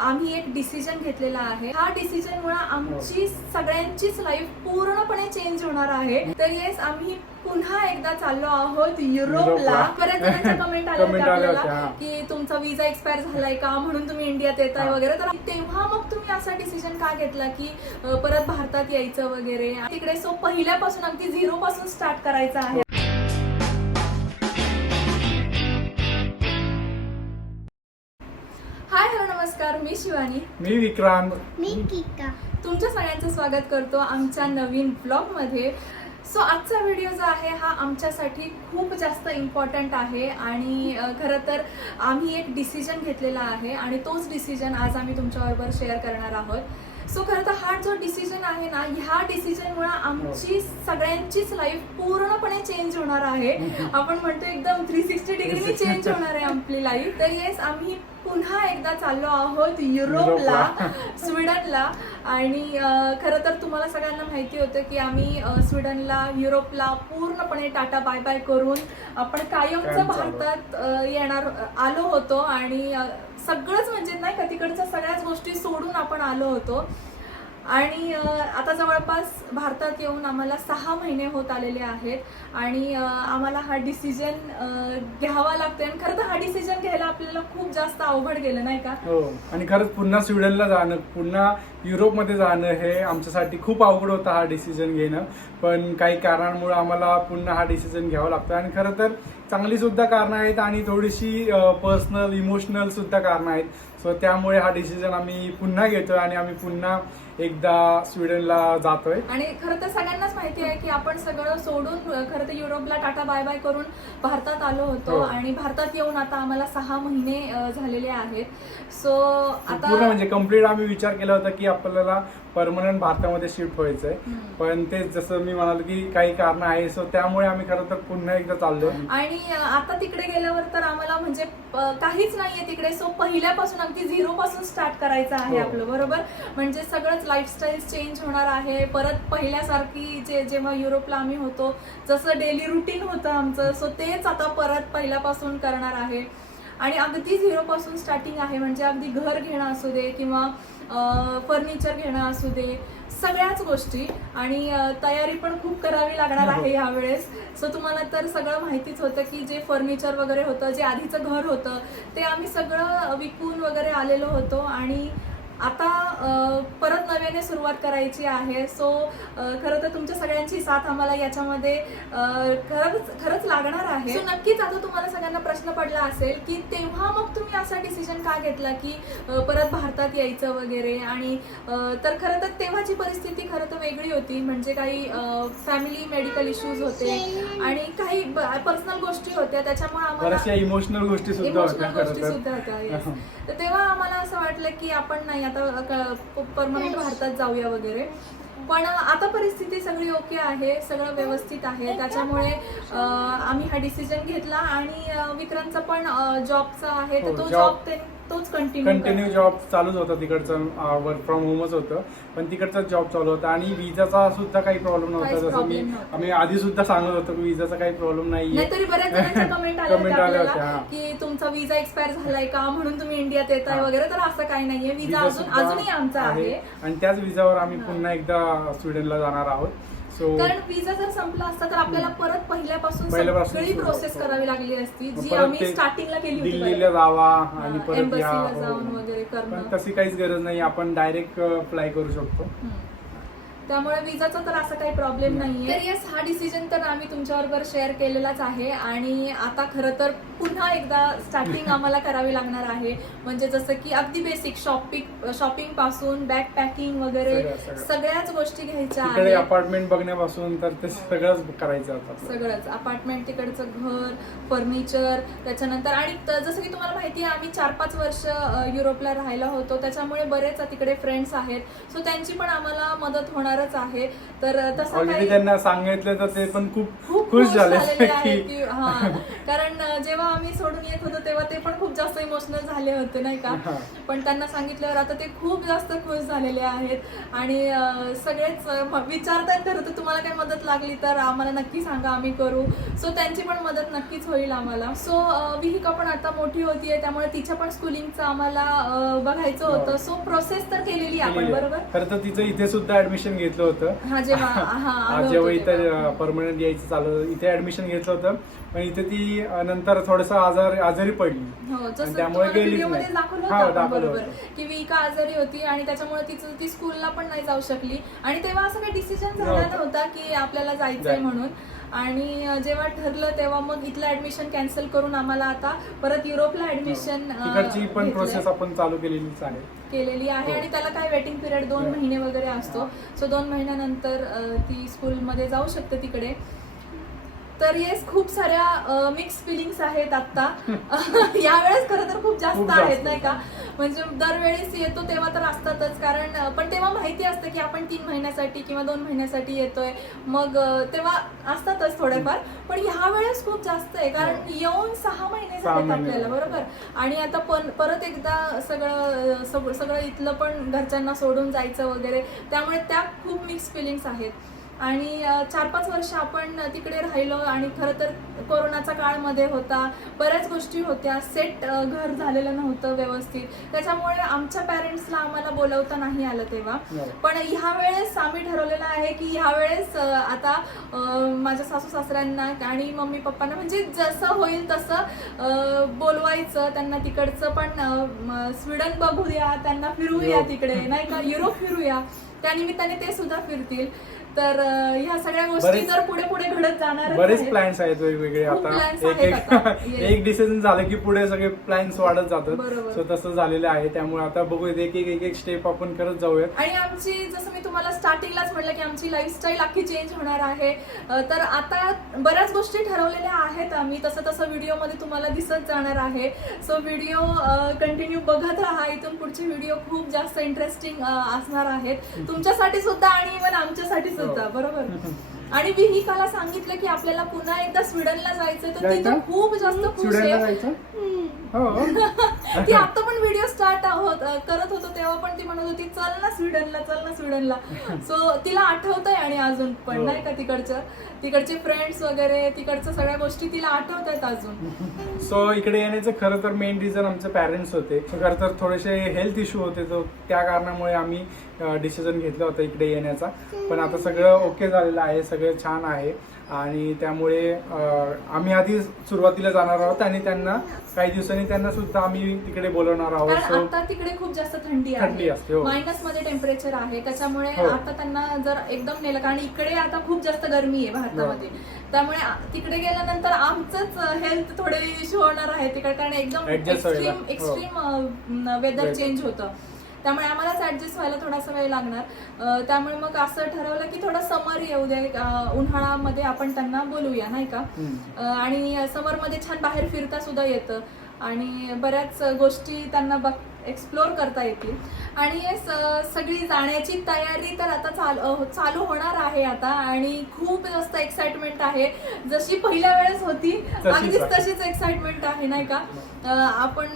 आम्ही एक डिसिजन घेतलेला आहे. हा डिसिजन मुळे आमची सगळ्यांचीच लाईफ पूर्णपणे चेंज होणार आहे. तर येस, आम्ही पुन्हा एकदा चाललो आहोत युरोपला. बऱ्याच जणांच्या कमेंट आल्या होत्या आपल्याला की तुमचा विजा एक्सपायर झालाय का, म्हणून तुम्ही इंडियात येताय वगैरे. तर तेव्हा मग तुम्ही असा डिसिजन का घेतला की परत भारतात यायचं वगैरे तिकडे? सो पहिल्यापासून अगदी 0 पासून स्टार्ट करायचं आहे. हाय हॅलो नमस्कार, मी शिवानी, मी विक्रांत, मी किका. तुमच्या सगळ्यांचं स्वागत करतो आमच्या नवीन ब्लॉग मध्ये. सो आजचा व्हिडिओ जो आहे हा आमच्यासाठी खूप जास्त इम्पॉर्टंट आहे आणि खरं तर आम्ही एक डिसिजन घेतलेला आहे आणि तोच डिसिजन आज आम्ही तुमच्याबरोबर शेअर करणार आहोत. सो खरं तर हा जो डिसिजन आहे ना, ह्या डिसिजनमुळे आमची सगळ्यांचीच लाईफ पूर्णपणे चेंज होणार आहे. आपण म्हणतो एकदम 360 डिग्रीने चेंज होणार आहे आपली लाईफ. तर येस, आम्ही पुन्हा एकदा चाललो आहोत युरोपला, स्वीडनला. आणि खरं तर तुम्हाला सगळ्यांना माहिती होतं की आम्ही स्वीडनला, युरोपला पूर्णपणे टाटा बाय बाय करून आपण कायमचं भारतात आलो होतो आणि सगळंच म्हणजे नाही का तिकडच्या सगळ्याच गोष्टी सोडून आपण आलो होतो. आणि आता जवळपास भारतात येऊन आम्हाला 6 महिने होत आलेले आहेत आणि आम्हाला हा डिसिजन घ्यावा लागतोय. आणि खरं तर हा डिसिजन घ्यायला आपल्याला खूप जास्त अवघड गेलं, नाही का? हो. आणि खरंच पुन्हा स्वीडनला जाणं, पुन्हा युरोपमध्ये जाणं हे आमच्यासाठी खूप अवघड होतं हा डिसिजन घेणं. पण काही कारणांमुळे आम्हाला पुन्हा हा डिसिजन घ्यावा लागतो. आणि खरं तर चांगली सुद्धा कारणं आहेत आणि थोडीशी पर्सनल इमोशनल सुद्धा कारणं आहेत. सो त्यामुळे हा डिसिजन आम्ही पुन्हा घेतोय आणि आम्ही पुन्हा एकदा स्वीडनला जातोय. आणि खरं तर सगळ्यांनाच माहिती आहे की आपण सगळं सोडून खरं तर युरोपला टाटा बाय बाय करून भारतात आलो होतो. आणि भारतात येऊन आता आम्हाला 6 महिने झालेले आहेत. सो आता पूर्ण म्हणजे कम्प्लीट आम्ही विचार केला होता की आपल्याला परमनंट भारतामध्ये शिफ्ट व्हायचंय. पण ते जसं मी म्हणालो की काही कारण आहे. सो त्यामुळे आम्ही खरं तर पुन्हा एकदा चाललोय. आणि आता तिकडे गेल्यावर तर आम्हाला म्हणजे काहीच नाहीये तिकडे. सो पहिल्यापासून अगदी 0 पासून स्टार्ट करायचं आहे आपलं, बरोबर? म्हणजे सगळंच लाईफस्टाईल चेंज होणार आहे. परत पहिल्यासारखी जेव्हा युरोपला आम्ही होतो जसं डेली रुटीन होतं आमचं, सो तेच आता परत पहिल्यापासून करणार आहे. आणि अगदी 0 पासून स्टार्टिंग आहे. म्हणजे अगदी घर घेणं असू दे किंवा फर्निचर घेणं असू दे, सगळ्याच गोष्टी. आणि तयारी पण खूप करावी लागणार आहे यावेळेस. सो तुम्हाला तर सगळं माहितीच होतं की जे फर्निचर वगैरे होतं, जे आधीचं घर होतं, ते आम्ही सगळं विकून वगैरे आलेलो होतो आणि आता परत नव्याने सुरुवात करायची आहे. सो खरं तर तुमच्या सगळ्यांची साथ आम्हाला याच्यामध्ये खरंच लागणार आहे. सो नक्कीच आता तुम्हाला सगळ्यांना प्रश्न पडला असेल की तेव्हा मग तुम्ही असा डिसिजन का घेतला की परत भारतात यायचं वगैरे. आणि तर खरं तर तेव्हाची परिस्थिती खरं तर वेगळी होती. म्हणजे काही फॅमिली मेडिकल इश्यूज होते आणि काही पर्सनल गोष्टी होत्या, त्याच्यामुळे आम्हाला इमोशनल गोष्टी सुद्धा होत्या. तर तेव्हा आम्हाला असं वाटलं की आपण नाही आता परमनंट भारतात जाऊया वगैरे. पण आता परिस्थिती सगळी ओके आहे, सगळं व्यवस्थित आहे. त्याच्यामुळे आम्ही हा डिसिजन घेतला. आणि विक्रांतचा पण जॉबचा आहे, तर तो जॉब तोच कंटिन्यू जॉब चालूच होता. तिकडचं वर्क फ्रॉम होमच होतं, पण तिकडचा जॉब चालू होता. आणि विजाचा सुद्धा काही प्रॉब्लेम नव्हता. जसं आम्ही आधी सुद्धा सांगत होतो की विजाचा काही प्रॉब्लेम नाही. तरी बऱ्याच जणांच्या कमेंट आल्या होत्या की तुमचा विजा एक्सपायर झालाय का, म्हणून तुम्ही इंडियात येताय वगैरे. तर असं काही नाहीये, विजा अजूनही आमचा आहे. आणि त्याच विजावर आम्ही पुन्हा एकदा स्वीडनला जाणार आहोत. कारण विजा जर संपला असता तर आपल्याला परत पहिल्यापासून सगळी प्रोसेस करावी लागली असती, जी आम्ही स्टार्टिंगला केली होती. दिल्लीला जावा आणि परत एम्बसीला जाऊन वगैरे करणं. पण तशी काहीच गरज नाही, आपण डायरेक्ट फ्लाय करू शकतो. त्यामुळे विजाचा तर असा काही प्रॉब्लेम नाहीये. तर येस, हा डिसिजन तर आम्ही तुमच्याबरोबर शेअर केलेलाच आहे. आणि आता खरं तर पुन्हा एकदा स्टार्टिंग आम्हाला करावी लागणार आहे. म्हणजे जसं की अगदी बेसिक शॉपिंग पासून बॅग पॅकिंग वगैरे सगळ्याच गोष्टी घ्यायच्या आहेत. अपार्टमेंट बघण्यापासून तर ते सगळंच करायचं होतं. सगळंच अपार्टमेंट, तिकडचं घर, फर्निचर, त्याच्यानंतर. आणि जसं की तुम्हाला माहिती आहे आम्ही 4-5 वर्ष युरोपला राहायला होतो, त्याच्यामुळे बरेच तिकडे फ्रेंड्स आहेत. सो त्यांची पण आम्हाला मदत होणारच आहे. तर तसं काही त्यांना सांगितलं तर ते पण खूप खुश झाले आहे की हा, कारण जेव्हा आम्ही सोडून येत होतो तेव्हा ते पण खूप जास्त इमोशनल झाले होते नाही का, पण त्यांना सांगितल्यावर आता ते खूप जास्त खुश झालेले आहेत आणि सगळेच विचारतात खरं तर तुम्हाला काही मदत लागली तर आम्हाला नक्की सांगा, आम्ही करू. सो त्यांची पण मदत नक्कीच होईल आम्हाला. सो विहिका पण आता मोठी होतीये त्यामुळे तिच्या पण स्कूलिंगचं आम्हाला बघायचं होतं. सो प्रोसेस तर केलेली आपण, बरोबर. खरं तर तिचं इथे सुद्धा ऍडमिशन घेतलं होतं जेव्हा इथं परमनंट यायचं चालू, इथे ऍडमिशन घेतलं होतं, पण इथे ती नंतर थोडस आजारी पडली. हो, जसं त्यामुळे व्हिडिओमध्ये दाखवलं बरोबर की विका आजारी होती आणि त्याच्यामुळे ती स्कूलला पण नाही जाऊ शकली आणि तेव्हा असं काही डिसिजन झाला नव्हता की आपल्याला जायचंय म्हणून. आणि जेव्हा ठरलं तेव्हा मग इथलं ऍडमिशन कॅन्सल करून आम्हाला आता परत युरोपला ऍडमिशन तिकडची पण प्रोसेस आपण चालू केलेली आहे आणि त्याला काय वेटिंग पिरियड 2 महिने वगैरे असतो. सो 2 महिन्यानंतर ती स्कूलमध्ये जाऊ शकते तिकडे. तर येस, खूप साऱ्या मिक्स फिलिंग्स आहेत आता. यावेळेस खरं तर खूप जास्त आहेत नाही का, म्हणजे दरवेळेस येतो तेव्हा तर असतातच, कारण पण तेव्हा माहिती असतं की आपण 3 महिन्यासाठी किंवा 2 महिन्यासाठी येतोय, मग तेव्हा असतातच थोडेफार. पण ह्या वेळेस खूप जास्त आहे कारण येऊन 6 महिने झालेत आपल्याला, बरोबर. आणि आता परत एकदा सगळं इथलं पण घरच्यांना सोडून जायचं वगैरे, त्यामुळे त्या खूप मिक्स फिलिंग्स आहेत. आणि 4-5 वर्ष आपण तिकडे राहिलो आणि खरं तर कोरोनाचा काळमध्ये होता, बऱ्याच गोष्टी होत्या, सेट घर झालेलं नव्हतं व्यवस्थित, त्याच्यामुळे आमच्या पॅरेंट्सला आम्हाला बोलवता नाही आलं तेव्हा. पण ह्या वेळेस आम्ही ठरवलेलं आहे की ह्या वेळेस आता माझ्या सासू सासऱ्यांना आणि मम्मी पप्पांना म्हणजे जसं होईल तसं बोलवायचं, त्यांना तिकडचं पण स्वीडन बघूया, त्यांना फिरूया तिकडे नाही का, युरोप फिरूया, त्यानिमित्ताने ते सुद्धा फिरतील. तर ह्या सगळ्या गोष्टी जर पुढे पुढे घडत जाणार, बरेच प्लॅन्स आहेत वेगवेगळे. आता एक डिसिजन झालं की पुढे सगळे प्लॅन्स वाढत जातात. सो तसं झालेलं आहे, त्यामुळे आता बघूयात एक स्टेप आपण करत जाऊयात. आणि आमची, जसं मी तुम्हाला स्टार्टिंगलाच म्हटलं की आमची लाईफस्टाईल अख्खी चेंज होणार आहे. तर आता बऱ्याच गोष्टी ठरवलेल्या आहेत आम्ही, तसं व्हिडिओमध्ये तुम्हाला दिसत जाणार आहे. सो व्हिडिओ कंटिन्यू बघत राहा, इथून पुढचे व्हिडिओ खूप जास्त इंटरेस्टिंग असणार आहेत तुमच्यासाठी सुद्धा आणि इव्हन आमच्यासाठी सुद्धा, बरोबर. आणि विहिकाला सांगितलं की आपल्याला पुन्हा एकदा स्वीडनला जायचंय, तर ती तर खूप जास्त खुश आहे. ती आता पण व्हिडिओ स्टार्ट करत होतो तेव्हा पण ती म्हणत होती चल ना स्वीडनला. सो तिला आठवतंय आणि अजून पण नाही का तिकडचे फ्रेंड्स वगैरे, तिकडच्या सगळ्या गोष्टी तिला आठवत आहेत अजून. सो इकडे येण्याचं खरं तर मेन रिझन आमचे पॅरेंट्स होते. खरं तर थोडेसे हेल्थ इश्यू होते, तो त्या कारणामुळे आम्ही डिसिजन घेतलं होतं इकडे येण्याचा. पण आता सगळं ओके झालेलं आहे, सगळं छान आहे आणि त्यामुळे आम्ही आधी सुरुवातीला जाणार आहोत आणि त्यांना काही दिवसांनी त्यांना सुद्धा आम्ही तिकडे बोलवणार आहोत. आता तिकडे खूप जास्त थंडी असते, मायनस मध्ये टेम्परेचर आहे, त्याच्यामुळे आता त्यांना जर एकदम नेलं, कारण इकडे आता खूप जास्त गरमी आहे भारतामध्ये, त्यामुळे तिकडे गेल्यानंतर आमचंच हेल्थ थोडे इश्यू होणार आहे तिकडे, कारण एकदम एक्स्ट्रीम वेदर चेंज होतं, त्यामुळे आम्हालाच ऍडजस्ट व्हायला थोडासा वेळ लागणार. त्यामुळे मग असं ठरवलं की थोडं समर येऊ दे, उन्हाळ्यामध्ये आपण त्यांना बोलूया नाही का. आणि समरमध्ये छान बाहेर फिरता सुद्धा येतं आणि बऱ्याच गोष्टी त्यांना एक्सप्लोर करता येतील. आणि सगळी जाण्याची तयारी तर आता चालू होणार आहे आता, आणि खूप जास्त एक्साइटमेंट आहे, जशी पहिल्या वेळेस होती अगदीच तशीच एक्साइटमेंट आहे नाही का. आपण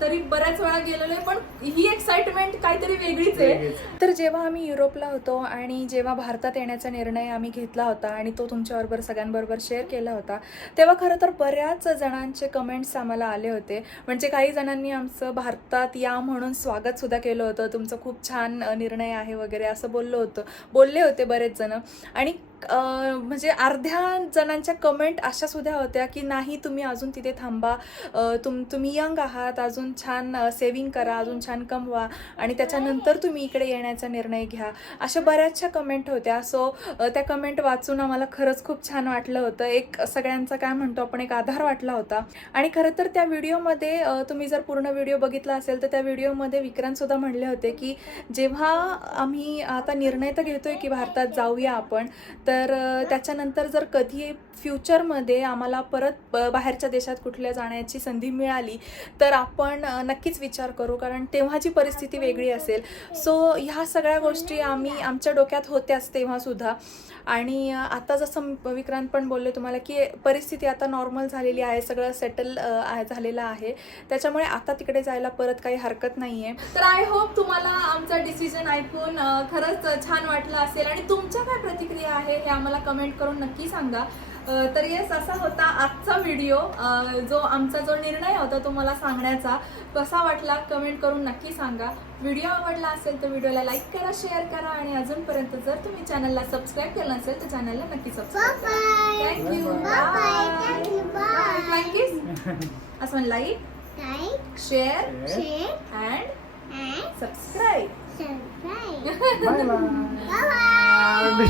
तरी बऱ्याच वेळा गेलेलो आहे, पण ही एक्साइटमेंट काहीतरी वेगळीच आहे. तर जेव्हा आम्ही युरोपला होतो आणि जेव्हा भारतात येण्याचा निर्णय आम्ही घेतला होता आणि तो तुमच्याबरोबर सगळ्यांबरोबर शेअर केला होता, तेव्हा खरं तर बऱ्याच जणांचे कमेंट्स आम्हाला आले होते. म्हणजे काही जणांनी आमचं भारतात या म्हणून स्वागत सुद्धा केलं होतं, तुमचं खूप छान निर्णय आहे वगैरे असं बोलले होते बरेच जण. आणि म्हणजे अर्ध्या जणांच्या कमेंट अशा सुद्धा होत्या की नाही, तुम्ही अजून तिथे थांबा, तुम्ही यंग आहात, अजून छान सेविंग करा, अजून छान कमवा आणि त्याच्यानंतर तुम्ही इकडे येण्याचा निर्णय घ्या, अशा बऱ्याचशा कमेंट होत्या. सो त्या कमेंट वाचून आम्हाला खरंच खूप छान वाटलं होतं, एक सगळ्यांचा काय म्हणतो आपण एक आधार वाटला होता. आणि खरं तर त्या व्हिडिओमध्ये तुम्ही जर पूर्ण व्हिडिओ बघितला असेल तर त्या व्हिडिओमध्ये विक्रांत सुद्धा म्हणले होते की जेव्हा आम्ही आता निर्णय तर घेतोय की भारतात जाऊया आपण, तर त्याच्यानंतर जर कधी फ्युचरमध्ये आम्हाला परत बाहेरच्या देशात कुठल्या जाण्याची संधी मिळाली तर आपण नक्कीच विचार करू, कारण तेव्हाची परिस्थिती वेगळी असेल. सो ह्या सगळ्या गोष्टी आम्ही आमच्या डोक्यात होत्याच तेव्हासुद्धा. आणि आता जसं विक्रांत पण बोलले तुम्हाला की परिस्थिती आता नॉर्मल झालेली आहे, सगळं सेटल झालेलं आहे, त्याच्यामुळे आता तिकडे जायला परत काही हरकत नाही आहे. तर आय होप तुम्हाला आमचा डिसिजन ऐकून खरंच छान वाटलं असेल आणि तुमच्या काय प्रतिक्रिया आहे हे आम्हाला कमेंट करून नक्की सांगा. तर येस, असा होता आजचा व्हिडिओ. जो आमचा जो निर्णय होता तुम्हाला सांगण्याचा, कसा वाटला कमेंट करून नक्की सांगा. व्हिडिओ आवडला असेल तर व्हिडिओला लाईक करा, शेअर करा आणि अजूनपर्यंत जर तुम्ही चॅनलला सबस्क्राईब केलं नसेल तर चॅनलला नक्की सबस्क्राईब करा. Thank you, bye. थँक्यू. असं म्हण, like, share and subscribe. Bye bye.